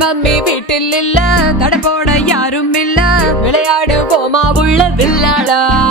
Mummy வீட்டில் இல்ல, தடை போட யாரும் இல்ல, விளையாடு போமா உள்ள வில்லாளா.